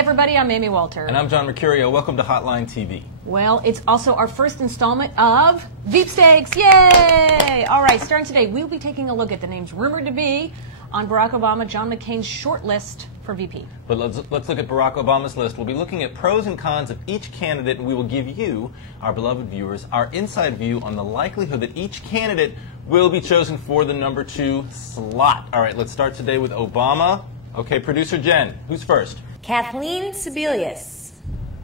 everybody, I'm Amy Walter. And I'm John Mercurio. Welcome to Hotline TV. Well, it's also our first installment of Veep Stakes. Yay! All right, starting today, we'll be taking a look at the names rumored to be on Barack Obama, John McCain's short list for VP. But let's look at Barack Obama's list. We'll be looking at pros and cons of each candidate, and we will give you, our beloved viewers, our inside view on the likelihood that each candidate will be chosen for the number 2 slot. All right, let's start today with Obama. Okay, producer Jen, who's first? Kathleen Sebelius.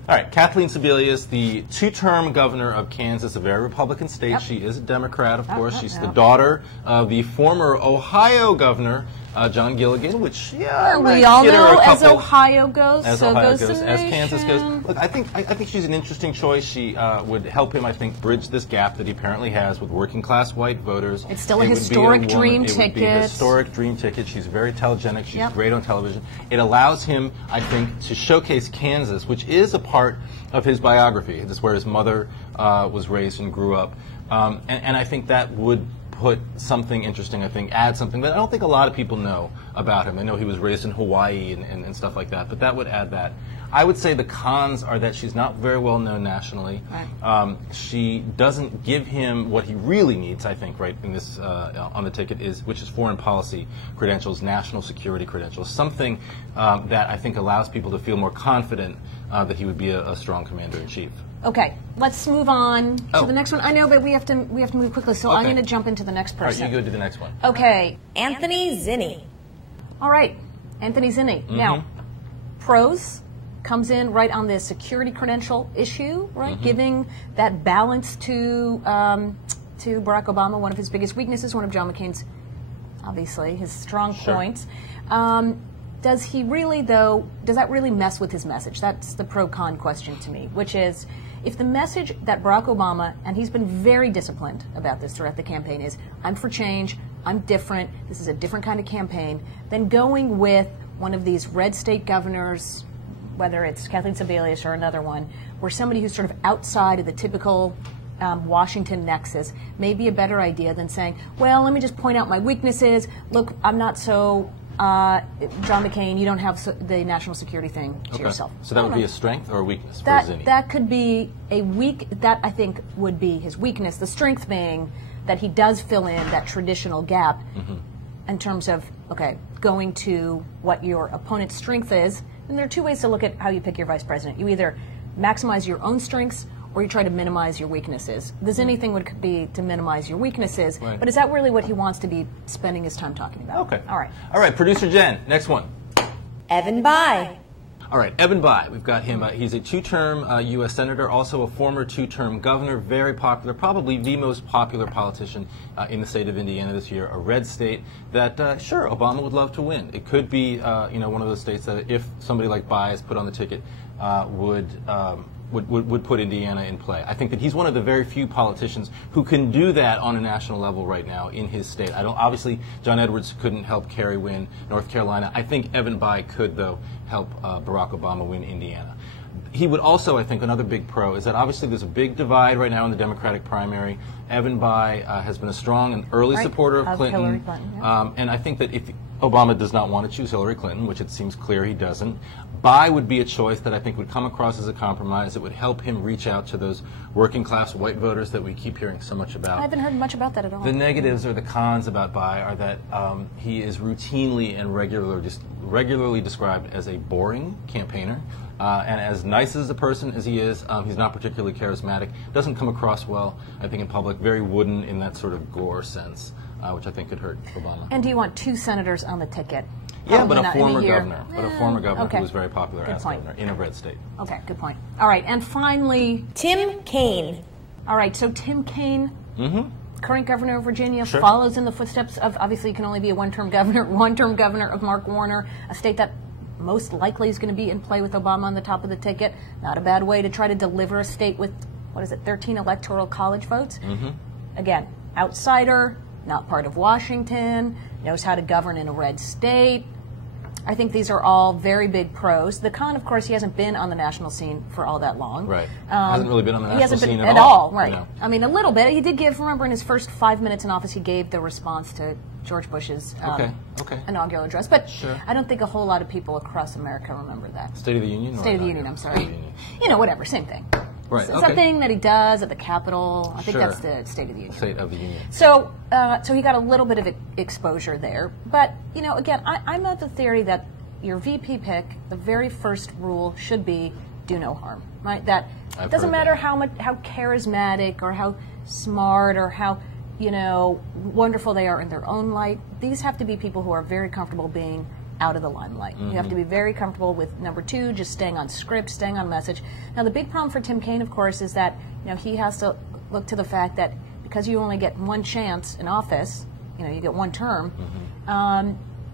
All right, Kathleen Sebelius, the 2-term governor of Kansas, a very Republican state. Yep. She is a Democrat, of course. She's the daughter of the former Ohio governor, John Gilligan, which, yeah, we all know as Ohio goes, as so Ohio goes goes, the as nation. Kansas goes. Look, I think she's an interesting choice. She would help him, I think, bridge this gap that he apparently has with working-class white voters. It's still a historic dream ticket. It would be a historic dream ticket. She's very telegenic. She's great on television. It allows him, I think, to showcase Kansas, which is a part of his biography. This is where his mother was raised and grew up. And I think that would put something interesting, I think, add something that I don't think a lot of people know about him. I know he was raised in Hawaii and stuff like that, but that would add that. I would say the cons are that she's not very well known nationally. Right. She doesn't give him what he really needs, I think, right, in this, on the ticket, which is foreign policy credentials, national security credentials, something that I think allows people to feel more confident that he would be a strong commander-in-chief. Okay, let's move on to the next one. I know, but we have to move quickly, so I'm going to jump into the next person. All right, you go to the next one. Okay. Anthony Zinni. All right, Anthony Zinni. Mm-hmm. Now, pros comes in right on the security credential issue, right? Mm-hmm. Giving that balance to Barack Obama, one of his biggest weaknesses, one of John McCain's, obviously, his strong points. Does he really, though, does that really mess with his message? That's the pro-con question to me, which is, if the message that Barack Obama, and he's been very disciplined about this throughout the campaign, is, I'm for change, I'm different, this is a different kind of campaign, then going with one of these red state governors, whether it's Kathleen Sebelius or another one, where somebody who's sort of outside of the typical Washington nexus may be a better idea than saying, well, let me just point out my weaknesses. Look, I'm not so John McCain, you don't have the national security thing to yourself. So that would be a strength or a weakness for Zinni? That could be a that I think would be his weakness. The strength being that he does fill in that traditional gap in terms of, okay, going to what your opponent's strength is. And there are 2 ways to look at how you pick your vice president. You either maximize your own strengths or you try to minimize your weaknesses. The Zinni thing would be to minimize your weaknesses, but is that really what he wants to be spending his time talking about? Okay. All right. All right, producer Jen, next one. Evan Bayh. All right, Evan Bayh. We've got him. He's a 2-term U.S. Senator, also a former 2-term governor, very popular, probably the most popular politician in the state of Indiana this year, a red state that, sure, Obama would love to win. It could be, one of those states that if somebody like Bayh is put on the ticket, would put Indiana in play. I think that he's one of the very few politicians who can do that on a national level right now in his state. Obviously, John Edwards couldn't help Kerry win North Carolina. I think Evan Bayh could, though, help Barack Obama win Indiana. He would also, I think, another big pro is that obviously there's a big divide right now in the Democratic primary. Evan Bayh has been a strong and early supporter of Clinton. Hillary Clinton, and I think that if Obama does not want to choose Hillary Clinton, which it seems clear he doesn't, Bayh would be a choice that I think would come across as a compromise. It would help him reach out to those working-class white voters that we keep hearing so much about. I haven't heard much about that at all. The negatives or the cons about Bayh are that he is routinely and regularly described as a boring campaigner. And as nice as a person as he is, he's not particularly charismatic. Doesn't come across well, I think, in public. Very wooden in that sort of Gore sense, which I think could hurt Obama. And do you want 2 senators on the ticket? Yeah, but a former governor. Who was very popular as point. governor in a red state. Okay, good point. All right, and finally, Tim Kaine. All right, so Tim Kaine, current governor of Virginia, Sure. follows in the footsteps of, obviously, you can only be a one-term governor of Mark Warner, a state that most likely is going to be in play with Obama on the top of the ticket. Not a bad way to try to deliver a state with, 13 electoral college votes? Again, outsider, not part of Washington, knows how to govern in a red state. I think these are all very big pros. The con, of course, he hasn't been on the national scene for all that long. Right. Hasn't really been on the national scene at all. Right. You know. I mean, a little bit. He did give, remember, in his first 5 minutes in office, he gave the response to George Bush's inaugural address. But I don't think a whole lot of people across America remember that. State of the Union? State of the Union, I'm sorry. You know, whatever, same thing. Right. It's a thing that he does at the Capitol. I think that's the State of the Union. State of the Union. So, so he got a little bit of exposure there. But, you know, again, I'm of the theory that your VP pick, the very first rule should be do no harm, right? That it doesn't matter how charismatic or how smart or how, you know, wonderful they are in their own light. These have to be people who are very comfortable being out of the limelight. You have to be very comfortable with, number two, just staying on script, staying on message. Now, the big problem for Tim Kaine, of course, is that, you know, he has to look to the fact that because you only get one chance in office, you know, you get one term,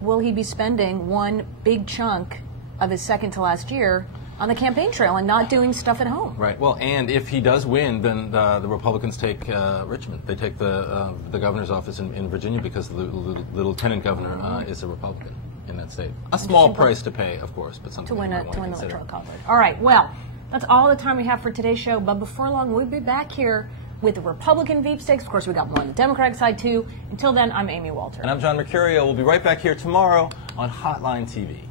will he be spending one big chunk of his second to last year on the campaign trail and not doing stuff at home? Right. Well, and if he does win, then the Republicans take Richmond. They take the governor's office in Virginia because the lieutenant governor is a Republican in that state. A small price to pay, of course, but something to win the electoral college. All right. Well, that's all the time we have for today's show. But before long, we'll be back here with the Republican Veep Stakes. Of course, we got more on the Democratic side too. Until then, I'm Amy Walter. And I'm John Mercurio. We'll be right back here tomorrow on Hotline TV.